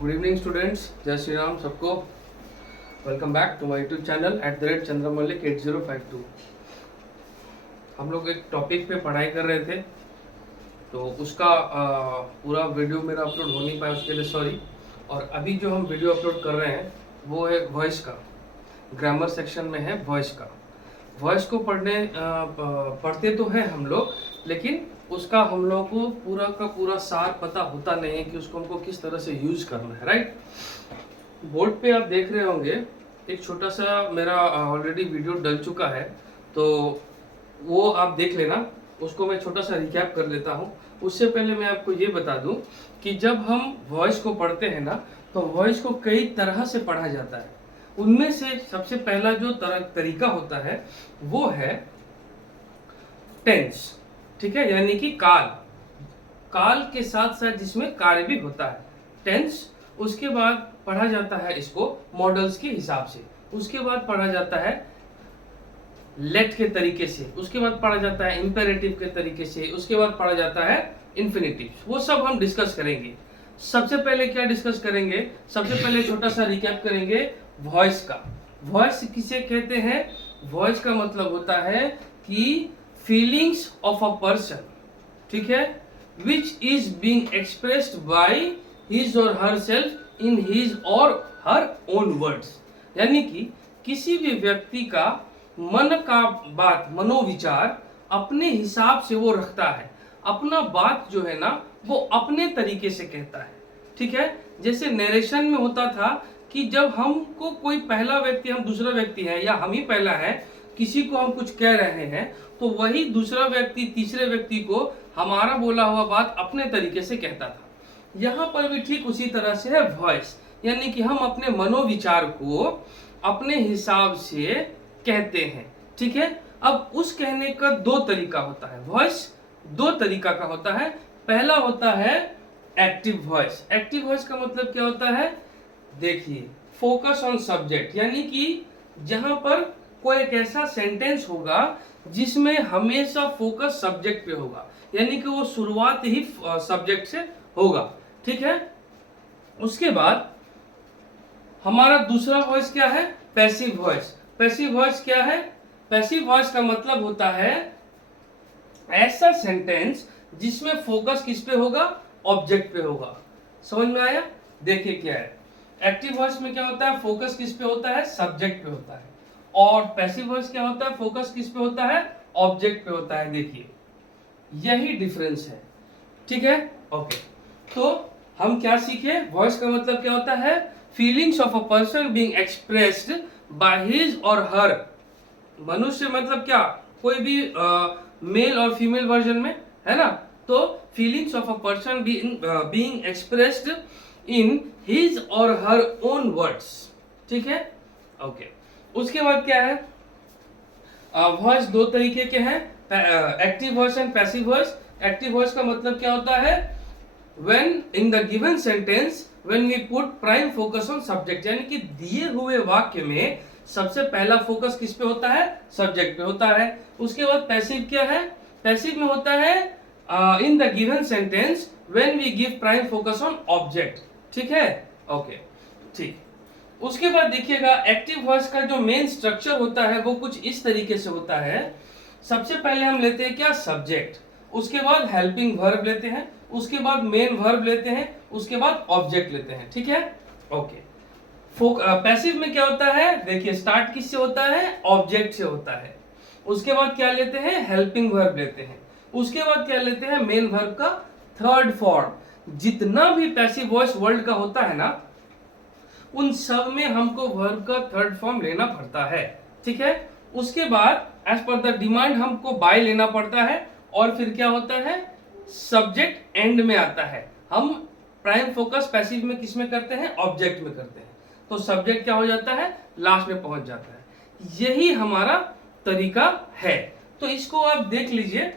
Good evening students, जय श्री राम सबको। Welcome back to my YouTube channel @चंद्रमल्लिक 8052। हम लोग एक टॉपिक पे पढ़ाई कर रहे थे, तो उसका पूरा वीडियो मेरा अपलोड हो नहीं पाया, उसके लिए सॉरी। और अभी जो हम वीडियो अपलोड कर रहे हैं वो है वॉइस का, ग्रामर सेक्शन में है वॉइस का। वॉइस को पढ़ते तो हैं हम लोग, लेकिन उसका हम लोगों को पूरा का पूरा सार पता होता नहीं है कि उसको हमको किस तरह से यूज करना है, राइट। बोर्ड पे आप देख रहे होंगे एक छोटा सा मेरा ऑलरेडी वीडियो डल चुका है, तो वो आप देख लेना। उसको मैं छोटा सा रिकैप कर लेता हूँ। उससे पहले मैं आपको ये बता दूं कि जब हम वॉइस को पढ़ते हैं ना, तो वॉइस को कई तरह से पढ़ा जाता है। उनमें से सबसे पहला जो तरीका होता है वो है टेंस, ठीक है, यानी कि काल के साथ साथ जिसमें कार्य भी होता है, टेंस। उसके बाद पढ़ा जाता है इसको मॉडल्स के हिसाब से, उसके बाद पढ़ा जाता है लेट के तरीके से, उसके बाद पढ़ा जाता है इंपेरेटिव के तरीके से, उसके बाद पढ़ा जाता है इन्फिनिटिव। वो सब हम डिस्कस करेंगे। सबसे पहले क्या डिस्कस करेंगे? सबसे पहले छोटा सा रिकैप करेंगे वॉइस का। वॉइस किसे कहते हैं? वॉइस का मतलब होता है कि फीलिंग्स ऑफ अ पर्सन, ठीक है, which is being expressed by his और हर सेल्फ इन हिज और हर ओन वर्ड्स। यानी कि किसी भी व्यक्ति का मन का बात, मनोविचार अपने हिसाब से वो रखता है, अपना बात जो है ना वो अपने तरीके से कहता है, ठीक है। जैसे नरेशन में होता था कि जब हमको कोई पहला व्यक्ति, हम दूसरा व्यक्ति है या हम ही पहला है, किसी को हम कुछ कह रहे हैं, तो वही दूसरा व्यक्ति तीसरे व्यक्ति को हमारा बोला हुआ बात अपने तरीके से कहता था। यहाँ पर भी ठीक उसी तरह से है वॉइस, यानी कि हम अपने मनोविचार को अपने हिसाब से कहते हैं, ठीक है। अब उस कहने का दो तरीका होता है, वॉइस दो तरीका का होता है। पहला होता है एक्टिव वॉइस। एक्टिव वॉइस का मतलब क्या होता है? देखिए, फोकस ऑन सब्जेक्ट, यानी कि जहां पर कोई एक ऐसा सेंटेंस होगा जिसमें हमेशा फोकस सब्जेक्ट पे होगा, यानी कि वो शुरुआत ही सब्जेक्ट से होगा, ठीक है। उसके बाद हमारा दूसरा वॉइस क्या है? Passive voice. पैसिव वॉइस क्या है? पैसिव वॉइस का मतलब होता है ऐसा सेंटेंस जिसमें फोकस किस पे होगा? ऑब्जेक्ट पे होगा। समझ में आया? देखिए क्या है, एक्टिव वॉइस में क्या होता है? फोकस किस पे होता है? सब्जेक्ट पे होता है। और पैसिव वॉइस क्या होता है? फोकस किस पे होता है? ऑब्जेक्ट पे होता है। देखिए यही डिफरेंस है, ठीक है। ओके, तो हम क्या सीखे? वॉइस का मतलब क्या होता है? Feelings of a person being expressed by his और हर। मनुष्य मतलब क्या? कोई भी मेल और फीमेल वर्जन में है ना, तो feelings of a person being expressed in his और हर ओन वर्ड्स, ठीक है। ओके, उसके बाद क्या है? वॉइस दो तरीके के हैं, active voice and passive voice. Active voice का मतलब क्या होता है? When in the given sentence when we put prime focus on subject, यानी कि दिए हुए वाक्य में सबसे पहला फोकस किस पे होता है? सब्जेक्ट पे होता है। उसके बाद पैसिव क्या है? पैसिव में होता है in the given sentence when we give prime focus on object, ठीक है। ओके, ठीक। उसके बाद देखिएगा एक्टिव वॉइस का जो मेन स्ट्रक्चर होता है वो कुछ इस तरीके से होता है। सबसे पहले हम लेते हैं क्या? सब्जेक्ट, उसके बाद हेल्पिंग वर्ब लेते हैं, उसके बाद मेन वर्ब लेते हैं, उसके बाद ऑब्जेक्ट लेते हैं, ठीक है। ओके, पैसिव में क्या होता है? देखिए स्टार्ट किससे होता है? ऑब्जेक्ट से होता है। उसके बाद क्या लेते हैं? हेल्पिंग वर्ब लेते हैं। उसके बाद क्या लेते हैं? मेन वर्ब का थर्ड फॉर्म। जितना भी पैसिव वॉइस वर्ल्ड का होता है ना, उन सब में हमको वर्ब का थर्ड फॉर्म लेना पड़ता है, ठीक है। उसके बाद एज पर द डिमांड हमको बाय लेना पड़ता है, और फिर क्या होता है? सब्जेक्ट एंड में आता है। हम प्राइम फोकस पैसिव में किस में करते हैं? ऑब्जेक्ट में करते हैं, तो सब्जेक्ट क्या हो जाता है? लास्ट में पहुंच जाता है। यही हमारा तरीका है, तो इसको आप देख लीजिए।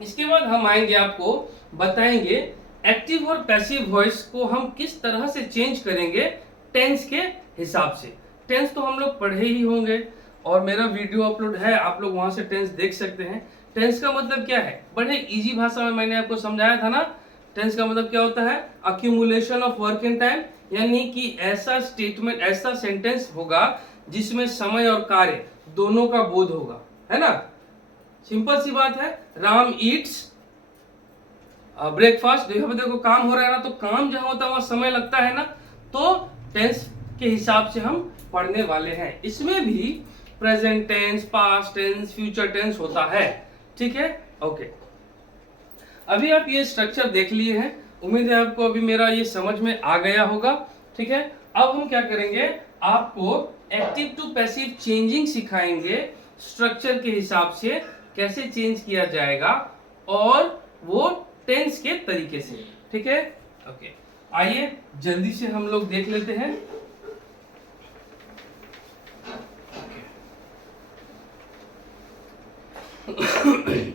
इसके बाद हम आएंगे, आपको बताएंगे एक्टिव और पैसिव वॉइस को हम किस तरह से चेंज करेंगे टेंस के हिसाब से। टेंस तो हम लोग पढ़े ही होंगे, और मेरा वीडियो अपलोड है, आप लोग वहां से टेंस देख सकते हैं। टेंस का मतलब क्या है? बड़े इजी भाषा में मैंने आपको समझाया था ना, टेंस का मतलब क्या होता है? Accumulation of work and time, यानी कि ऐसा स्टेटमेंट, ऐसा सेंटेंस होगा जिसमें समय और कार्य दोनों का बोध होगा, है ना। सिंपल सी बात है, राम ईट्स ब्रेकफास्ट, यहाँ पे देखो काम हो रहा है ना, तो काम जहां होता है वहां समय लगता है ना, तो टेंस के हिसाब से हम पढ़ने वाले हैं। इसमें भी present tense, past tense, future tense होता है, ठीक है, ओके। अभी आप ये स्ट्रक्चर देख लिए हैं, उम्मीद है आपको अभी मेरा ये समझ में आ गया होगा, ठीक है। अब हम क्या करेंगे, आपको एक्टिव टू पैसिव चेंजिंग सिखाएंगे, स्ट्रक्चर के हिसाब से कैसे चेंज किया जाएगा और वो टेंस के तरीके से, ठीक है, ओके। आइए जल्दी से हम लोग देख लेते हैं।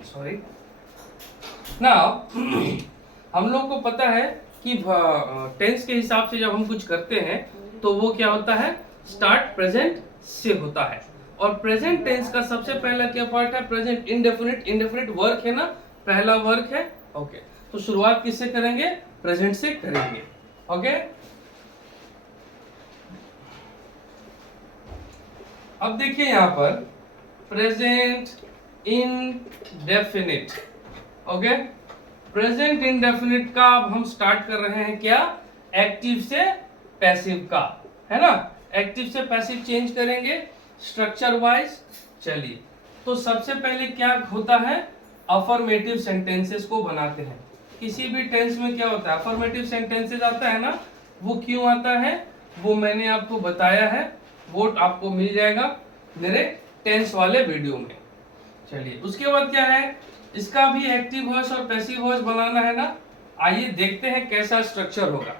सॉरी, नाउ हम लोग को पता है कि टेंस के हिसाब से जब हम कुछ करते हैं तो वो क्या होता है, स्टार्ट प्रेजेंट से होता है। और प्रेजेंट टेंस का सबसे पहला क्या पार्ट है, प्रेजेंट इंडेफिनिट। इंडेफिनिट वर्क है ना, पहला वर्क है, ओके। तो शुरुआत किससे करेंगे, प्रेजेंट से करेंगे, ओके। अब देखिए यहां पर present indefinite, okay. Present indefinite का अब हम स्टार्ट कर रहे हैं क्या, एक्टिव से पैसिव का, है ना। एक्टिव से पैसिव चेंज करेंगे स्ट्रक्चर वाइज। चलिए, तो सबसे पहले क्या होता है, अफर्मेटिव सेंटेंसेस को बनाते हैं। किसी भी टेंस में क्या होता है, अफर्मेटिव सेंटेंसेस आता है ना, वो क्यों आता है वो मैंने आपको बताया है, वो आपको मिल जाएगा मेरे टेंस वाले वीडियो में। चलिए, उसके बाद क्या है, इसका भी एक्टिव वॉइस और पैसिव वॉइस बनाना है ना। आइए देखते हैं कैसा स्ट्रक्चर होगा,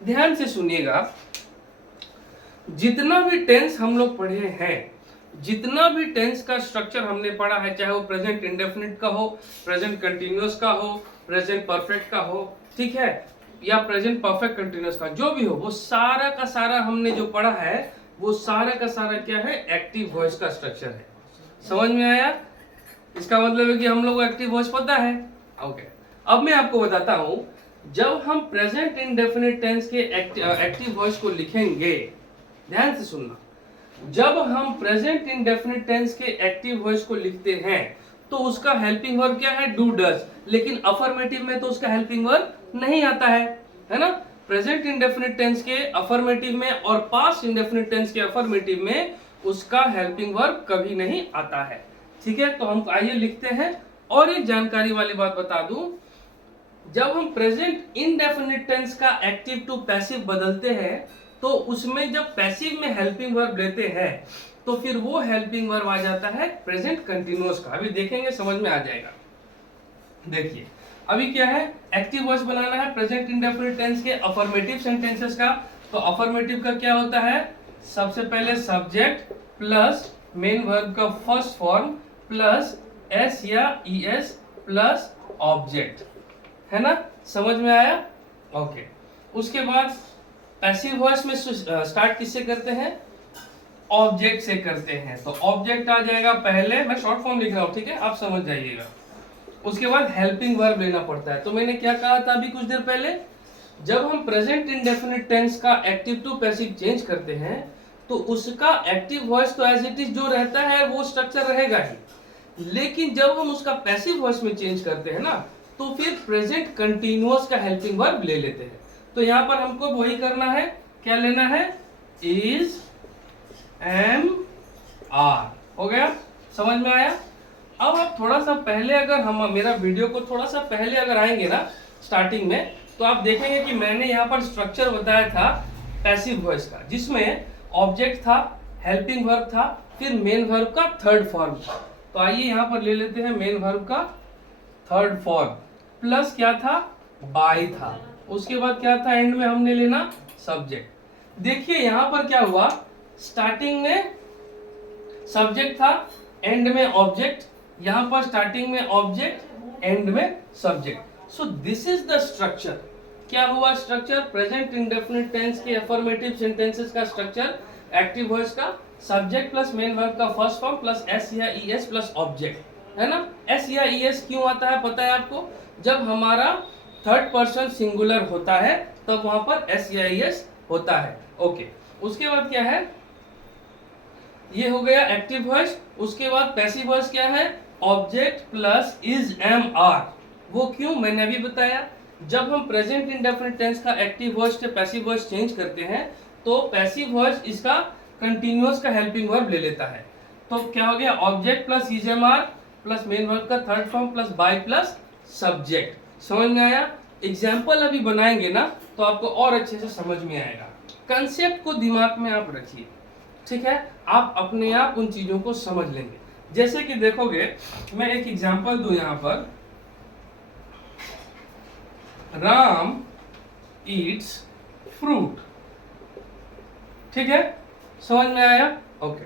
ध्यान से सुनिएगा। जितना भी टेंस हम लोग पढ़े हैं, जितना भी टेंस का स्ट्रक्चर हमने पढ़ा है, चाहे वो प्रेजेंट इंडेफिनिट का हो, प्रेजेंट कंटिन्यूअस का हो, प्रेजेंट परफेक्ट का हो, ठीक है, या प्रेजेंट परफेक्ट कंटिन्यूअस का, जो भी हो, वो सारा का सारा हमने जो पढ़ा है वो सारा का सारा क्या है, एक्टिव वॉइस का स्ट्रक्चर है। समझ में आया? इसका मतलब है कि हम लोग को एक्टिव वॉइस पता है, ओके। अब मैं आपको बताता हूं, जब हम प्रेजेंट इंडेफिनिट टेंस के एक्टिव वॉइस को लिखेंगे, ध्यान से सुनना, जब हम प्रेजेंट इंडेफिनिट टेंस के एक्टिव वॉइस को लिखते हैं तो उसका हेल्पिंग वर्ब क्या है, डू डज, लेकिन अफर्मेटिव में तो उसका हेल्पिंग वर्ब नहीं आता है ना। प्रेजेंट इंडेफिनिट टेंस के अफर्मेटिव में और पास्ट इंडेफिनिट टेंस के अफर्मेटिव में उसका हेल्पिंग वर्ब कभी नहीं आता है, ठीक है। तो हम आइए लिखते हैं। और एक जानकारी वाली बात बता दूं, जब हम प्रेजेंट इंडेफिनिट टेंस का एक्टिव टू पैसिव बदलते हैं तो उसमें जब पैसिव में हेल्पिंग वर्ब लेते हैं तो फिर वो हेल्पिंग वर्ब आ जाता है प्रेजेंट कंटिन्यूअस का। अभी देखेंगे, समझ में आ जाएगा। देखिए, अभी क्या है, एक्टिव वॉइस बनाना है प्रेजेंट इंडेफिनिट टेंस के अफर्मेटिव सेंटेंसेस का। तो अफर्मेटिव का क्या होता है, सबसे पहले सब्जेक्ट प्लस मेन वर्ब का फर्स्ट फॉर्म प्लस एस या ईएस प्लस ऑब्जेक्ट, है ना। समझ में आया, ओके। उसके बाद पैसिव वॉइस में स्टार्ट किससे करते हैं, ऑब्जेक्ट से करते हैं। तो ऑब्जेक्ट आ जाएगा पहले, मैं शॉर्ट फॉर्म लिख रहा हूं, ठीक है, आप समझ जाइएगा। उसके बाद हेल्पिंग वर्ब लेना पड़ता है। तो मैंने क्या कहा था अभी कुछ देर पहले, जब हम प्रेजेंट इंडेफिनिट टेंस का एक्टिव टू पैसिव चेंज करते हैं तो उसका एक्टिव वॉइस तो एज इट इज जो रहता है वो स्ट्रक्चर रहेगा ही, लेकिन जब हम उसका पैसिव वॉइस में चेंज करते हैं ना तो फिर प्रेजेंट कंटिन्यूअस का हेल्पिंग वर्ब ले लेते हैं। तो यहां पर हमको वही करना है, क्या लेना है, इज, एम, आर, हो गया, समझ में आया। अब आप थोड़ा सा पहले, अगर हम मेरा वीडियो को थोड़ा सा पहले अगर आएंगे ना स्टार्टिंग में, तो आप देखेंगे कि मैंने यहाँ पर स्ट्रक्चर बताया था पैसिव वॉइस का, जिसमें ऑब्जेक्ट था, हेल्पिंग वर्ब था, फिर मेन वर्ब का थर्ड फॉर्म था। तो आइए यहाँ पर ले लेते हैं मेन वर्ब का थर्ड फॉर्म, प्लस क्या था, बाय था, उसके बाद क्या था, एंड में हमने लेना सब्जेक्ट। देखिए यहाँ पर क्या हुआ, स्टार्टिंग में सब्जेक्ट था, एंड में ऑब्जेक्ट, यहां पर स्टार्टिंग में ऑब्जेक्ट, एंड में subject. So this is the structure. क्या हुआ स्ट्रक्चर, प्रेजेंट इंडेफिनिट टेंस के अफर्मेटिव सेंटेंसेस का स्ट्रक्चर, एक्टिव वॉइस का सब्जेक्ट प्लस मेन वर्ब का फर्स्ट फॉर्म प्लस एस या ईएस प्लस ऑब्जेक्ट, है ना। एस या ईएस क्यों आता है पता है आपको, जब हमारा थर्ड पर्सन सिंगुलर होता है तब वहां पर एस या एस होता है। ओके, उसके बाद क्या है, ये हो गया एक्टिव वॉइस। उसके बाद पैसिव वॉइस क्या है, object plus is am are. वो क्यों, मैंने अभी बताया। जब हम प्रेजेंट इंडेफिनिट टेंस का एक्टिव वॉइस से पैसिव वॉइस चेंज करते हैं तो पैसिव वॉइस इसका कंटिन्यूअस का हेल्पिंग वर्ब ले लेता है। तो क्या हो गया, object plus is am are plus main verb का third form plus by plus subject. समझ में आया। एग्जाम्पल अभी बनाएंगे ना तो आपको और अच्छे से समझ में आएगा। कंसेप्ट को दिमाग में आप रखिए, ठीक है, आप अपने आप उन चीजों को समझ लेंगे। जैसे कि देखोगे, मैं एक एग्जांपल दूं यहां पर, राम ईट्स फ्रूट, ठीक है, समझ में आया। ओके,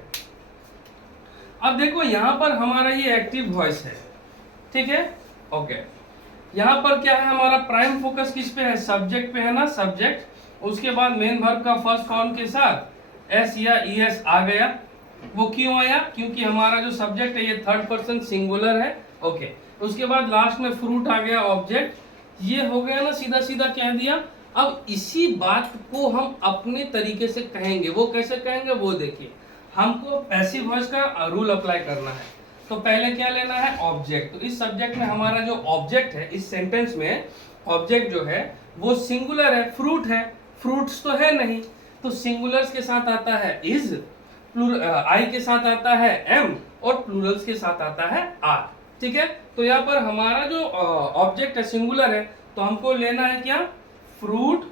अब देखो यहां पर हमारा ये एक्टिव वॉइस है, ठीक है। ओके, यहां पर क्या है, हमारा प्राइम फोकस किस पे है, सब्जेक्ट पे है ना, सब्जेक्ट। उसके बाद मेन वर्ब का फर्स्ट फॉर्म के साथ एस या ई एस आ गया। वो क्यों आया, क्योंकि हमारा जो सब्जेक्ट है ये थर्ड पर्सन सिंगुलर है। ओके, उसके बाद लास्ट में फ्रूट आ गया ऑब्जेक्ट। ये हो गया ना, सीधा सीधा कह दिया। अब इसी बात को हम अपने तरीके से कहेंगे। वो कैसे कहेंगे वो देखिए। हमको पैसिव वॉइस का रूल अप्लाई करना है। तो पहले क्या लेना है, ऑब्जेक्ट। तो इस सब्जेक्ट में हमारा जो ऑब्जेक्ट है, इस सेंटेंस में ऑब्जेक्ट जो है वो सिंगुलर है, फ्रूट है। फ्रूट्स तो है नहीं, तो सिंगुलर्स के साथ आता है इज, आई के साथ आता है एम, और प्लूरल्स के साथ आता है आर, ठीक है। तो यहाँ पर हमारा जो ऑब्जेक्ट है सिंगुलर है, तो हमको लेना है क्या, फ्रूट।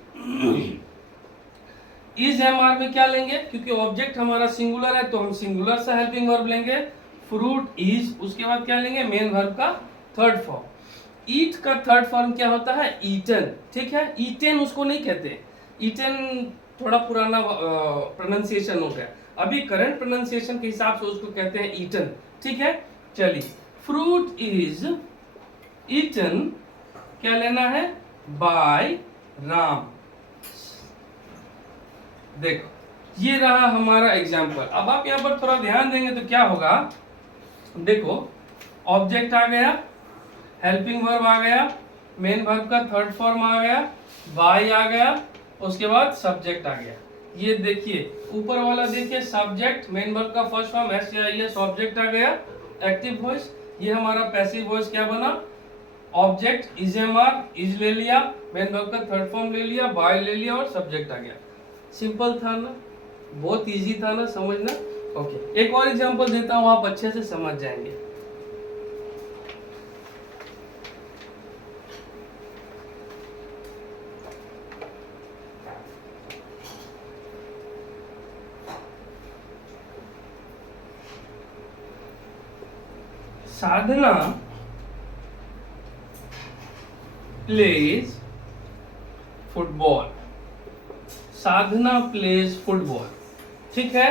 इज एम आर में क्या लेंगे, क्योंकि ऑब्जेक्ट हमारा सिंगुलर है तो हम सिंगुलर से हेल्पिंग वर्ब लेंगे, फ्रूट इज। उसके बाद क्या लेंगे, मेन वर्ब का थर्ड फॉर्म। ईट का थर्ड फॉर्म क्या होता है, ईटन, ठीक है। ईटेन उसको नहीं कहते, ईटन थोड़ा पुराना प्रोनाउंसिएशन हो गया। अभी करंट प्रोनाउंसिएशन के हिसाब से उसको कहते हैं ईटन, ठीक है। चलिए, फ्रूट इज ईटन क्या लेना है, बाय राम। देखो, ये रहा हमारा एग्जाम्पल। अब आप यहाँ पर थोड़ा ध्यान देंगे तो क्या होगा, देखो ऑब्जेक्ट आ गया, हेल्पिंग वर्ब आ गया, मेन वर्ब का थर्ड फॉर्म आ गया, बाय आ गया, उसके बाद सब्जेक्ट आ गया। ये देखिए ऊपर वाला देखिए, सब्जेक्ट मेन वर्ब का फर्स्ट फॉर्म एस या आई, सब्जेक्ट आ गया, एक्टिव वॉइस। ये हमारा पैसिव वॉइस क्या बना, object is am are, is ले लिया, मेन वर्ब का थर्ड फॉर्म ले लिया, बाय ले लिया और सब्जेक्ट आ गया। सिंपल था ना, बहुत इजी था ना समझना। ओके, एक और एग्जांपल देता हूं, आप अच्छे से समझ जाएंगे। साधना प्लेज फुटबॉल, साधना प्लेज फुटबॉल, ठीक है।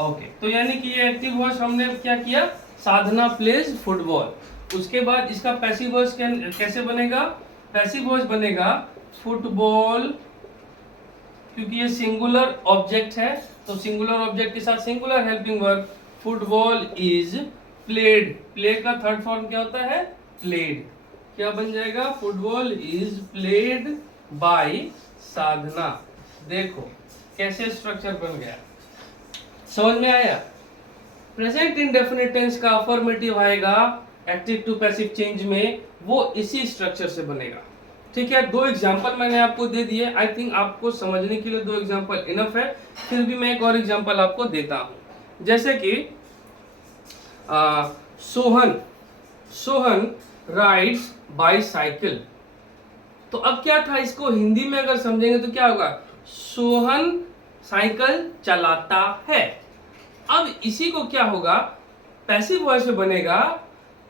ओके, तो यानी कि ये एक्टिव वॉइस हमने क्या किया, साधना प्लेज फुटबॉल। उसके बाद इसका पैसिव वॉइस कैसे बनेगा, पैसिव वॉइस बनेगा फुटबॉल, क्योंकि ये सिंगुलर ऑब्जेक्ट है तो सिंगुलर ऑब्जेक्ट के साथ singular helping verb, football is played. Play का थर्ड फॉर्म क्या होता है, प्लेड। क्या बन जाएगा, फुटबॉल इज प्लेड बाय साधना। देखो कैसे स्ट्रक्चर बन गया, समझ में आया। प्रेजेंट इंडेफिनिट टेंस का अफर्मेटिव आएगा एक्टिव टू पैसिव चेंज में, वो इसी स्ट्रक्चर से बनेगा, ठीक है। दो एग्जांपल मैंने आपको दे दिए, आई थिंक आपको समझने के लिए दो एग्जांपल इनफ है। फिर भी मैं एक और एग्जांपल आपको देता हूं, जैसे कि सोहन राइड्स बाईसाइकिल। तो अब क्या था, इसको हिंदी में अगर समझेंगे तो क्या होगा, सोहन साइकिल चलाता है। अब इसी को क्या होगा, पैसिव वॉइस में बनेगा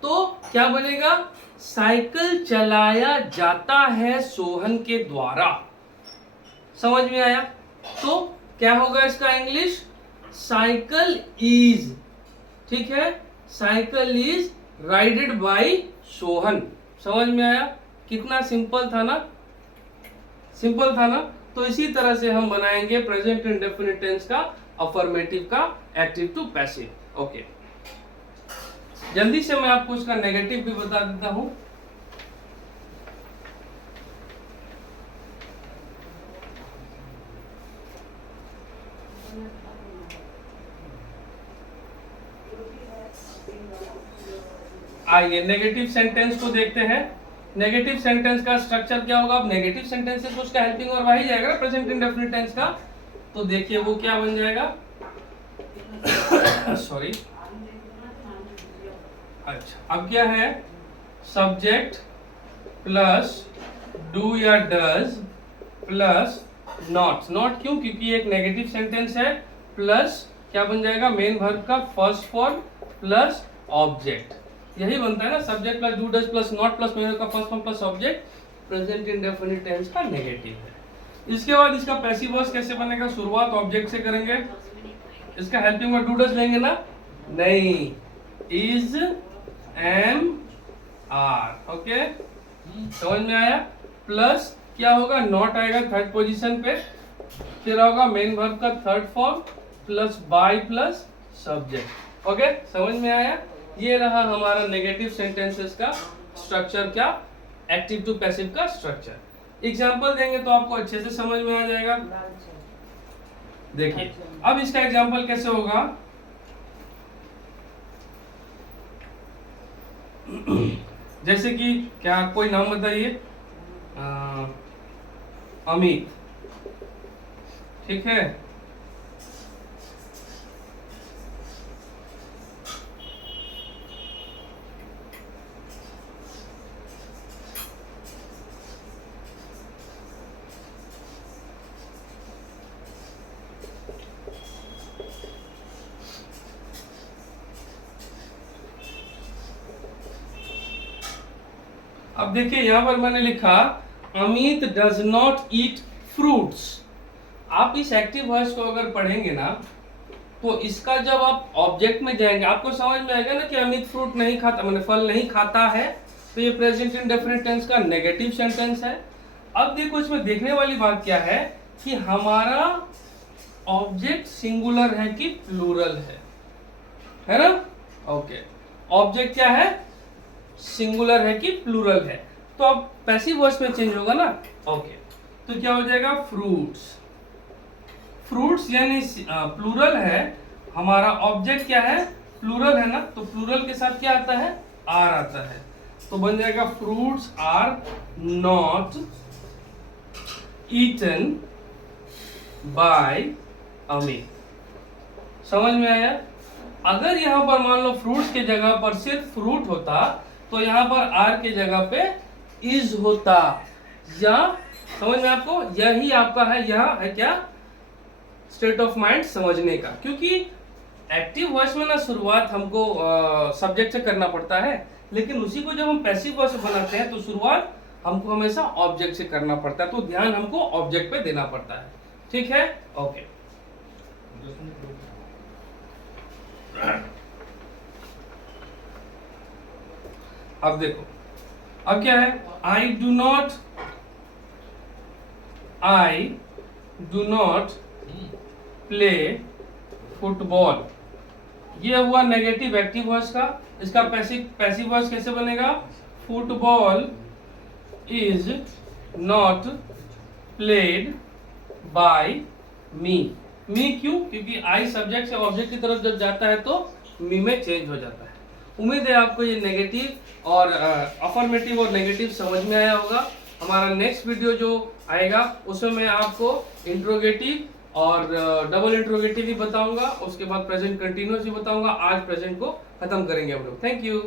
तो क्या बनेगा, साइकिल चलाया जाता है सोहन के द्वारा। समझ में आया। तो क्या होगा इसका इंग्लिश, साइकिल इज, ठीक है, साइकिल इज राइडेड बाय सोहन। समझ में आया, कितना सिंपल था ना, सिंपल था ना। तो इसी तरह से हम बनाएंगे प्रेजेंट इंडेफिनिट टेंस का अफर्मेटिव का एक्टिव टू पैसिव। ओके, जल्दी से मैं आपको इसका नेगेटिव भी बता देता हूं। आइए नेगेटिव सेंटेंस को देखते हैं। नेगेटिव सेंटेंस का स्ट्रक्चर क्या होगा? अब नेगेटिव सेंटेंस से तो उसका हेल्पिंग वर्ब आ ही जाएगा प्रेजेंट इंडेफिनिट टेंस का। तो देखिए वो क्या बन जाएगा सॉरी। अच्छा, अब क्या है? सब्जेक्ट प्लस डू या डज प्लस नॉट। नॉट क्यों? क्योंकि एक नेगेटिव सेंटेंस है, प्लस क्या बन जाएगा? मेन वर्ब का फर्स्ट फॉर्म प्लस ऑब्जेक्ट। यही बनता है ना, subject plus do does plus not plus main verb का first form plus object present indefinite tense का नेगेटिव है। इसके बाद इसका पैसिव वॉइस कैसे बनेगा? शुरुआत ऑब्जेक्ट से करेंगे। इसका हेल्पिंग वर्ब डू डज लेंगे ना? नहीं, इज एम आर। ओके, समझ में आया? प्लस क्या होगा? नॉट आएगा थर्ड पोजीशन पे, फिर होगा मेन वर्ब का third form plus by plus subject. Okay, समझ में आया? ये रहा हमारा नेगेटिव सेंटेंसेस का स्ट्रक्चर, क्या एक्टिव टू पैसिव का स्ट्रक्चर। एग्जांपल देंगे तो आपको अच्छे से समझ में आ जाएगा। देखिए अब इसका एग्जांपल कैसे होगा? जैसे कि क्या, कोई नाम बताइए। अमित, ठीक है। अब देखिए यहां पर मैंने लिखा Amit does not eat fruits. आप इस एक्टिव वॉइस को अगर पढ़ेंगे ना तो इसका जब आप ऑब्जेक्ट में जाएंगे आपको समझ में आएगा ना कि अमित फ्रूट नहीं खाता, मैंने फल नहीं खाता है, तो ये प्रेजेंट इंडेफिनिट टेंस का नेगेटिव सेंटेंस है। अब देखो इसमें देखने वाली बात क्या है कि हमारा ऑब्जेक्ट सिंगुलर है कि प्लूरल है ना? ओके, ऑब्जेक्ट क्या है? सिंगुलर है कि प्लूरल है। तो अब पैसिव वॉइस में चेंज होगा ना। ओके, तो क्या हो जाएगा? फ्रूट्स। फ्रूट्स यानी प्लूरल है, हमारा ऑब्जेक्ट क्या है? प्लूरल है ना, तो प्लूरल के साथ क्या आता है? आर आता है, तो बन जाएगा fruits are not eaten by Amit. समझ में आया? अगर यहां पर मान लो फ्रूट्स के जगह पर सिर्फ फ्रूट होता तो यहां पर आर के जगह पे इज होता। या समझ में आपको? यही आपका है, यह है क्या स्टेट ऑफ माइंड समझने का, क्योंकि एक्टिव वॉइस में ना शुरुआत हमको सब्जेक्ट से करना पड़ता है, लेकिन उसी को जब हम पैसिव वॉइस बनाते हैं तो शुरुआत हमको हमेशा ऑब्जेक्ट से करना पड़ता है, तो ध्यान हमको ऑब्जेक्ट पे देना पड़ता है। ठीक है? ओके, अब देखो अब क्या है? I do not play football. ये हुआ नेगेटिव एक्टिव वॉइस का। इसका पैसिव वॉइस कैसे बनेगा? Football is not played by me. Me क्यों? क्योंकि आई सब्जेक्ट से ऑब्जेक्ट की तरफ जब जाता है तो मी में चेंज हो जाता है। उम्मीद है आपको ये नेगेटिव और अफर्मेटिव और नेगेटिव समझ में आया होगा। हमारा नेक्स्ट वीडियो जो आएगा उसमें मैं आपको इंट्रोगेटिव और डबल इंट्रोगेटिव भी बताऊंगा, उसके बाद प्रेजेंट कंटिन्यूअस भी बताऊंगा। आज प्रेजेंट को खत्म करेंगे हम लोग। Thank you.